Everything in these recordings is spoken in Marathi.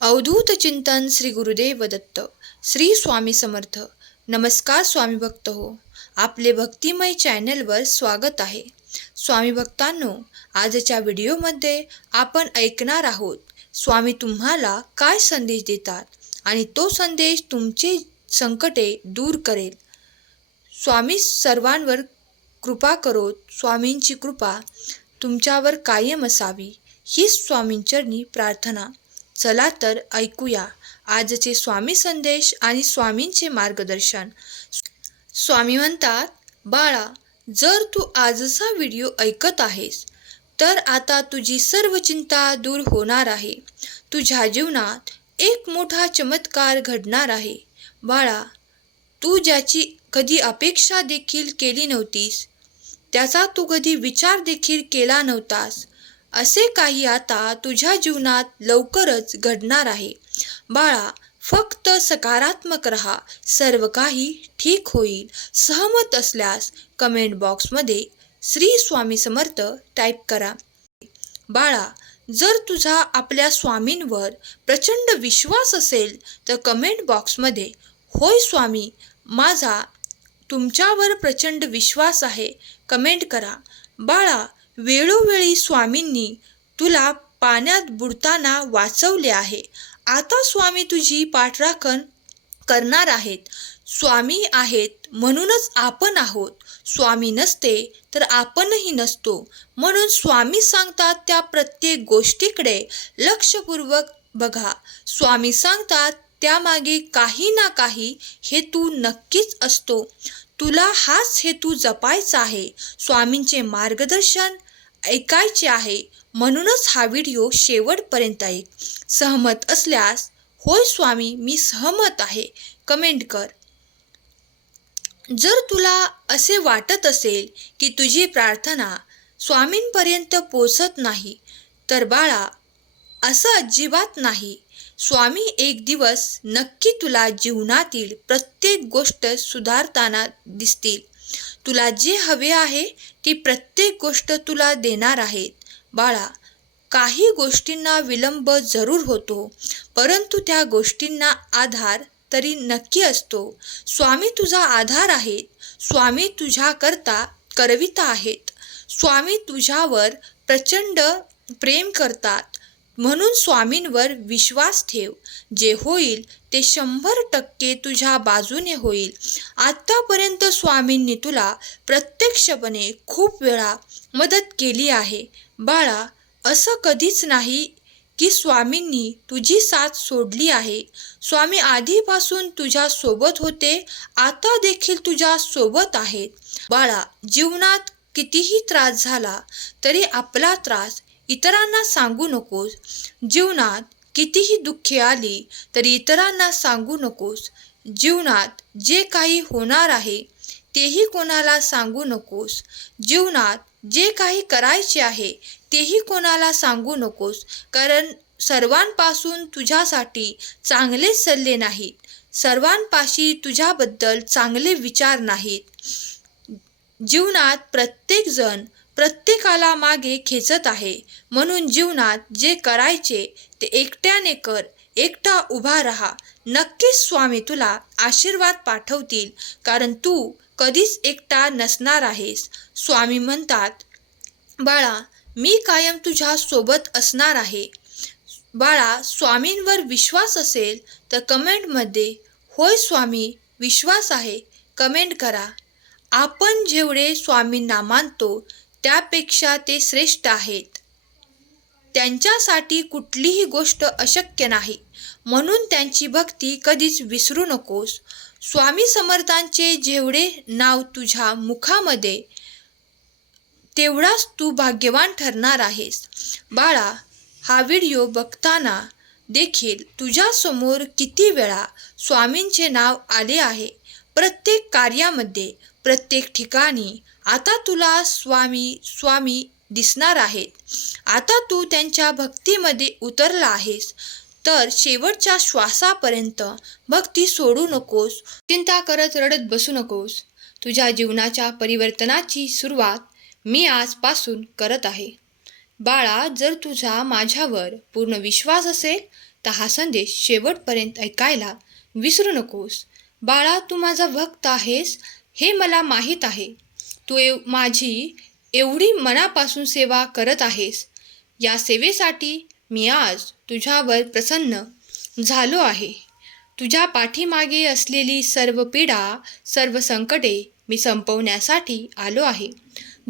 अवधूत चिंतन श्री गुरुदेव दत्त श्री स्वामी समर्थ. नमस्कार स्वामी भक्त हो. आपले भक्तिमय चॅनलवर स्वागत आहे. स्वामी भक्तांनो आजच्या व्हिडिओमध्ये आपण ऐकणार आहोत स्वामी तुम्हाला काय संदेश देतात आणि तो संदेश तुमचे संकटे दूर करेल. स्वामी सर्वांवर कृपा करोत स्वामींची कृपा तुमच्यावर कायम असावी ही स्वामींचरणी प्रार्थना. चला तर ऐकूया आजचे स्वामी संदेश आणि स्वामींचे मार्गदर्शन. स्वामी म्हणतात बाळा जर तू आजचा व्हिडिओ ऐकत आहेस तर आता तुझी सर्व चिंता दूर होणार आहे. तुझ्या जीवनात एक मोठा चमत्कार घडणार आहे. बाळा तू ज्याची कधी अपेक्षा देखील केली नव्हतीस त्याचा तू कधी विचार देखील केला नव्हतास असे काही आता तुझ्या जीवनात लवकरच घडणार आहे. बाळा फक्त सकारात्मक रहा. सर्व काही ठीक होईल. सहमत असल्यास कमेंट बॉक्समध्ये श्री स्वामी समर्थ टाईप करा. बाळा जर तुझा आपल्या स्वामींवर प्रचंड विश्वास असेल तर कमेंट बॉक्समध्ये होय स्वामी माझा तुमच्यावर प्रचंड विश्वास आहे. कमेंट करा. बाळा वेळोवेळी स्वामींनी तुला पाण्यात बुडताना वाचवले आहे. आता स्वामी तुझी पाठराखण करणार आहेत. स्वामी आहेत म्हणूनच आपण आहोत. स्वामी नसते तर आपणही नसतो. म्हणून स्वामी सांगतात त्या प्रत्येक गोष्टीकडे लक्षपूर्वक बघा. स्वामी सांगतात त्यामागे काही ना काही हेतू नक्कीच असतो. तुला हाच हेतू जपायचा आहे. स्वामींचे मार्गदर्शन ऐकायचे आहे. म्हणूनच हा व्हिडिओ शेवटपर्यंत ऐक. सहमत असल्यास होय स्वामी मी सहमत आहे. कमेंट कर. जर तुला असे वाटत असेल की तुझी प्रार्थना स्वामींपर्यंत पोचत नाही तर बाळा असं अजिबात नाही. स्वामी एक दिवस नक्की तुला जीवनातील प्रत्येक गोष्ट सुधारताना दिसतील. तुला जे हवे आहे ती प्रत्येक गोष्ट तुला देणार आहेत. बाळा काही गोष्टींना विलंब जरूर होतो परंतु त्या गोष्टींना आधार तरी नक्की असतो. स्वामी तुझा आधार आहेत. स्वामी तुझ्याकरता करविता आहेत. स्वामी तुझ्यावर प्रचंड प्रेम करतात. म्हणून स्वामींवर विश्वास ठेव. जे होईल ते शंभर टक्के तुझ्या बाजूने होईल. आत्तापर्यंत स्वामींनी तुला प्रत्यक्षपणे खूप वेळा मदत केली आहे. बाळा असं कधीच नाही की स्वामींनी तुझी साथ सोडली आहे. स्वामी आधीपासून तुझ्या सोबत होते आता देखील तुझ्या सोबत आहेत. बाळा जीवनात कितीही त्रास झाला तरी आपला त्रास इतरांना सांगू नकोस. जीवनात कितीही दुःखे आली तरी इतरांना सांगू नकोस. जीवनात जे काही होणार आहे तेही कोणाला सांगू नकोस. जीवनात जे काही करायचे आहे तेही कोणाला सांगू नकोस. कारण सर्वांपासून तुझ्यासाठी चांगले सल्ले नाहीत. सर्वांपाशी तुझ्याबद्दल चांगले विचार नाहीत. जीवनात प्रत्येकजण प्रत्येकाला मागे खेचत आहे. म्हणून जीवनात जे करायचे ते एकट्याने कर एकटा उभा राहा. नक्कीच स्वामी तुला आशीर्वाद पाठवतील कारण तू कधीच एकटा नसणार आहेस. स्वामी म्हणतात बाळा मी कायम तुझ्या सोबत असणार आहे. बाळा स्वामींवर विश्वास असेल तर कमेंटमध्ये होय स्वामी विश्वास आहे. कमेंट करा. आपण जेवढे स्वामींना मानतो त्यापेक्षा ते श्रेष्ठ आहेत. त्यांच्यासाठी कुठलीही गोष्ट अशक्य नाही. म्हणून त्यांची भक्ती कधीच विसरू नकोस. स्वामी समर्थांचे जेवढे नाव तुझ्या मुखामध्ये तेवढाच तू भाग्यवान ठरणार आहेस. बाळा हा व्हिडिओ बघताना देखील तुझ्यासमोर किती वेळा स्वामींचे नाव आले आहे? प्रत्येक कार्यामध्ये प्रत्येक ठिकाणी आता तुला स्वामी स्वामी दिसणार आहेत. आता तू त्यांच्या भक्तीमध्ये उतरला आहेस. तर शेवटच्या श्वासापर्यंत भक्ती सोडू नकोस. चिंता करत रडत बसू नकोस. तुझ्या जीवनाच्या परिवर्तनाची सुरुवात मी आजपासून करत आहे. बाळा जर तुझा माझ्यावर पूर्ण विश्वास असेल तर हा संदेश शेवटपर्यंत ऐकायला विसरू नकोस. बाळा तू माझा भक्त आहेस हे मला माहीत आहे. तू एव माझी एवढी मनापासून सेवा करत आहेस. या सेवेसाठी मी आज तुझ्यावर प्रसन्न झालो आहे. तुझ्या पाठीमागे असलेली सर्व पीडा सर्व संकटे मी संपवण्यासाठी आलो आहे.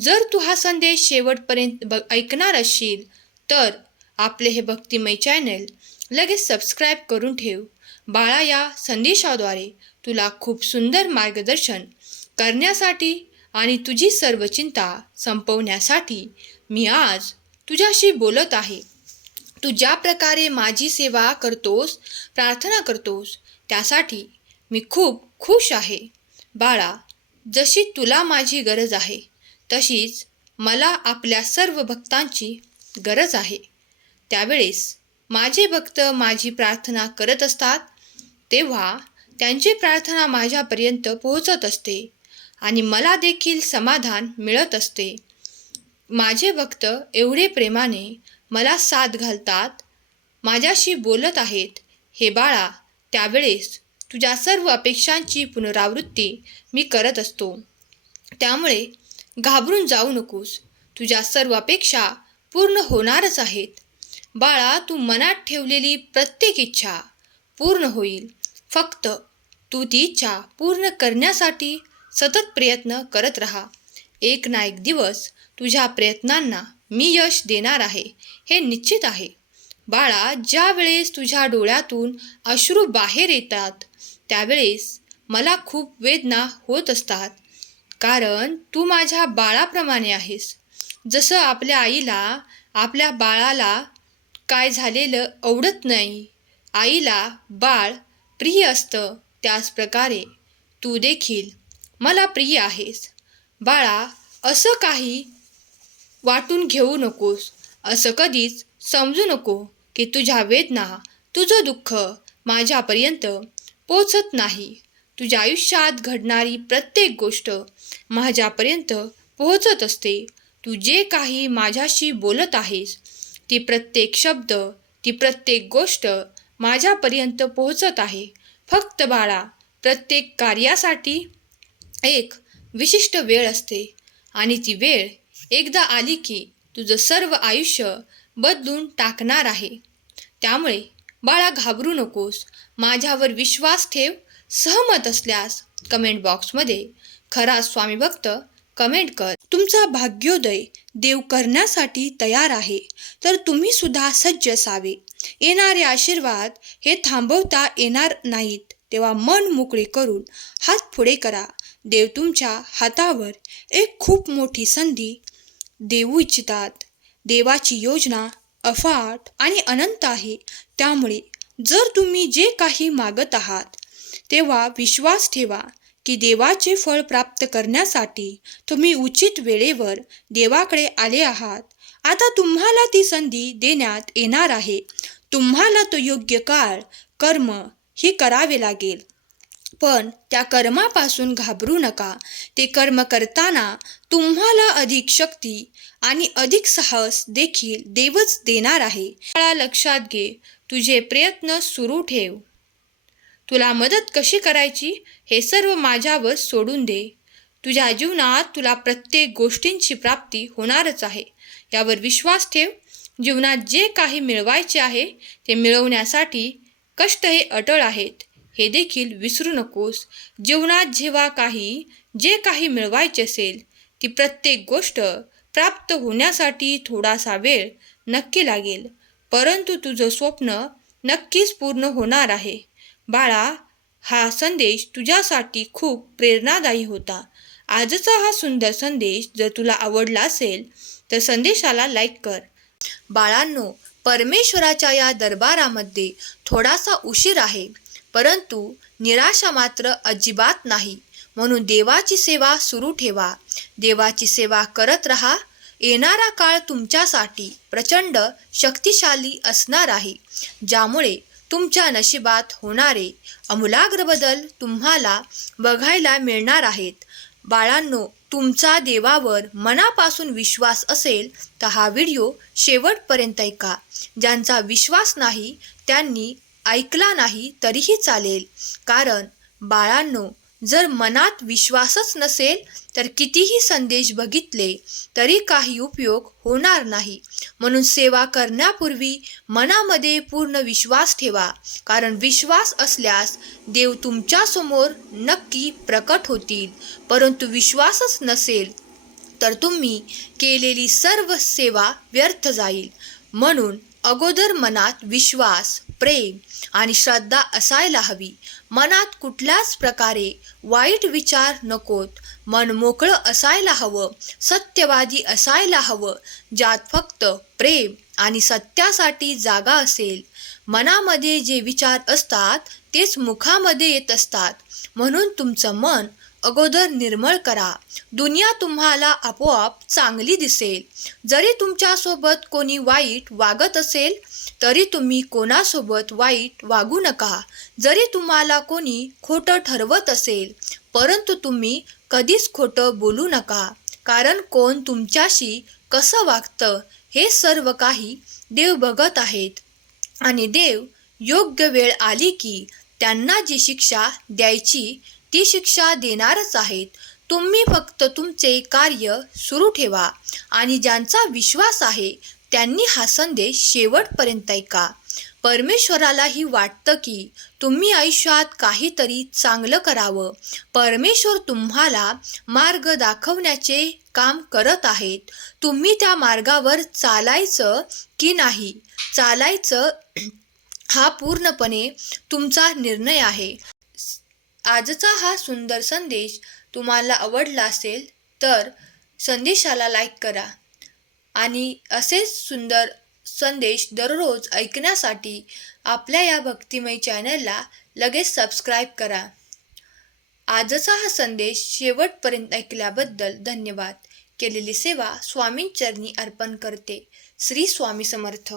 जर तू हा संदेश शेवटपर्यंत ब ऐकणार असशील तर आपले हे भक्तिमय चॅनल लगेच सबस्क्राईब करून ठेव. बाळा या संदेशाद्वारे तुला खूप सुंदर मार्गदर्शन करण्यासाठी आणि तुझी सर्व चिंता संपवण्यासाठी मी आज तुझ्याशी बोलत आहे. तू ज्या प्रकारे माझी सेवा करतोस प्रार्थना करतोस त्यासाठी मी खूप खुश आहे. बाळा जशी तुला माझी गरज आहे तशीच मला आपल्या सर्व भक्तांची गरज आहे. त्यावेळेस माझे भक्त माझी प्रार्थना करत असतात तेव्हा त्यांची प्रार्थना माझ्यापर्यंत पोहोचत असते आणि मला देखील समाधान मिळत असते. माझे भक्त एवढे प्रेमाने मला साथ घालतात माझ्याशी बोलत आहेत. हे बाळा त्यावेळेस तुझ्या सर्व अपेक्षांची पुनरावृत्ती मी करत असतो. त्यामुळे घाबरून जाऊ नकोस. तुझ्या सर्व अपेक्षा पूर्ण होणारच आहेत. बाळा तू मनात ठेवलेली प्रत्येक इच्छा पूर्ण होईल. फक्त तू ती इच्छा पूर्ण करण्यासाठी सतत प्रयत्न करत राहा. एक ना एक दिवस तुझ्या प्रयत्नांना मी यश देणार आहे हे निश्चित आहे. बाळा ज्या वेळेस तुझ्या डोळ्यातून अश्रू बाहेर येतात त्यावेळेस मला खूप वेदना होत असतात. कारण तू माझ्या बाळाप्रमाणे आहेस. जसं आपल्या आईला आपल्या बाळाला काय झालेलं आवडत नाही आईला बाळ प्रिय असतं त्याच प्रकारे. तू देखील मला प्रिय आहेस. बाळा असं काही वाटून घेऊ नकोस. असं कधीच समजू नको की तुझ्या वेदना तुझं दुःख माझ्यापर्यंत पोचत नाही. तुझ्या आयुष्यात घडणारी प्रत्येक गोष्ट माझ्यापर्यंत पोहोचत असते. तू जे काही माझ्याशी बोलत आहेस ती प्रत्येक शब्द ती प्रत्येक गोष्ट माझ्यापर्यंत पोहोचत आहे. फक्त बाळा प्रत्येक कार्यासाठी एक विशिष्ट वेळ असते आणि ती वेळ एकदा आली की तुझं सर्व आयुष्य बदलून टाकणार आहे. त्यामुळे बाळा घाबरू नकोस. माझ्यावर विश्वास ठेव. सहमत असल्यास कमेंट बॉक्समध्ये खरा स्वामी भक्त कमेंट कर. तुमचा भाग्योदय देव करण्यासाठी तयार आहे. तर तुम्ही सुद्धा सज्ज असावे. येणारे आशीर्वाद हे थांबवता येणार नाहीत. तेव्हा मन मोकळे करून हात पुढे करा. देव तुमच्या हातावर एक खूप मोठी संधी देऊ इच्छितात. देवाची योजना अफाट आणि अनंत आहे. त्यामुळे जर तुम्ही जे काही मागत आहात तेव्हा विश्वास ठेवा की देवाचे फळ प्राप्त करण्यासाठी तुम्ही उचित वेळेवर देवाकडे आले आहात. आता तुम्हाला ती संधी देण्यात येणार आहे. तुम्हाला तो योग्य काळ कर्म ही करावे लागेल. पण त्या कर्मापासून घाबरू नका. ते कर्म करताना तुम्हाला अधिक शक्ती आणि अधिक साहस देखील देवच देणार आहे. मला लक्षात घे. तुझे प्रयत्न सुरू ठेव. तुला मदत कशी करायची हे सर्व माझ्यावर सोडून दे. तुझ्या जीवनात तुला प्रत्येक गोष्टींची प्राप्ती होणारच आहे. यावर विश्वास ठेव. जीवनात जे काही मिळवायचे आहे ते मिळवण्यासाठी कष्ट हे अटळ आहेत. हे देखील विसरू नकोस. जीवनात जेव्हा काही जे काही मिळवायचे असेल ती प्रत्येक गोष्ट प्राप्त होण्यासाठी थोडासा वेळ नक्की लागेल. परंतु तुझं स्वप्न नक्कीच पूर्ण होणार आहे. बाळा हा संदेश तुझ्यासाठी खूप प्रेरणादायी होता. आजचा हा सुंदर संदेश जर तुला आवडला असेल तर संदेशाला लाईक कर. बाळांनो परमेश्वराच्या या दरबारामध्ये थोडासा उशीर आहे परंतु निराशा मात्र अजिबात नाही. म्हणून देवाची सेवा सुरू ठेवा. देवाची सेवा करत राहा. येणारा काळ तुमच्यासाठी प्रचंड शक्तिशाली असणार आहे ज्यामुळे तुमच्या नशिबात होणारे अमूलाग्र बदल तुम्हाला बघायला मिळणार आहेत. बाळांनो तुमचा देवावर मनापासून विश्वास असेल तर हा व्हिडिओ शेवटपर्यंत ऐका. ज्यांचा विश्वास नाही त्यांनी ऐकला नाही तरीही चालेल. कारण बाळांनो जर मनात विश्वासच नसेल तर कितीही संदेश बघितले तरी काही उपयोग होणार नाही. म्हणून सेवा करण्यापूर्वी मनामध्ये पूर्ण विश्वास ठेवा कारण विश्वास असल्यास देव तुमच्यासमोर नक्की प्रकट होतील. परंतु विश्वासच नसेल तर तुम्ही केलेली सर्व सेवा व्यर्थ जाईल. म्हणून अगोदर मनात विश्वास प्रेम आणि श्रद्धा असायला हवी. मनात कुठल्याच प्रकारे वाईट विचार नकोत. मन मोकळं असायला हवं. सत्यवादी असायला हवं. ज्यात फक्त प्रेम आणि सत्यासाठी जागा असेल. मनामध्ये जे विचार असतात तेच मुखामध्ये येत असतात. म्हणून तुमचं मन अगोदर निर्मळ करा. दुनिया तुम्हाला आपोआप चांगली दिसेल. जरी तुमच्यासोबत कोणी वाईट वागत असेल तरी तुम्ही कोणासोबत वाईट वागू नका. जरी तुम्हाला कोणी खोटं ठरवत असेल परंतु तुम्ही कधीच खोटं बोलू नका. कारण कोण तुमच्याशी कसं वागतं हे सर्व काही देव बघत आहेत. आणि देव योग्य वेळ आली की त्यांना जी शिक्षा द्यायची ती शिक्षा देणारच आहेत. तुम्ही फक्त तुमचे कार्य सुरू ठेवा आणि ज्यांचा विश्वास आहे त्यांनी हा संदेश शेवटपर्यंत ऐका. परमेश्वरालाही वाटतं की तुम्ही आयुष्यात काहीतरी चांगलं करावं. परमेश्वर तुम्हाला मार्ग दाखवण्याचे काम करत आहेत. तुम्ही त्या मार्गावर चालायचं की नाही? चालायचं हा पूर्णपणे तुमचा निर्णय आहे. आजचा हा सुंदर संदेश तुम्हाला आवडला असेल तर संदेशाला लाईक करा. आणि असेच सुंदर संदेश दररोज ऐकण्यासाठी आपल्या या भक्तिमय चॅनलला लगेच सबस्क्राईब करा. आजचा हा संदेश शेवटपर्यंत ऐकल्याबद्दल धन्यवाद. केलेली सेवा स्वामींचरणी अर्पण करते. श्री स्वामी समर्थ.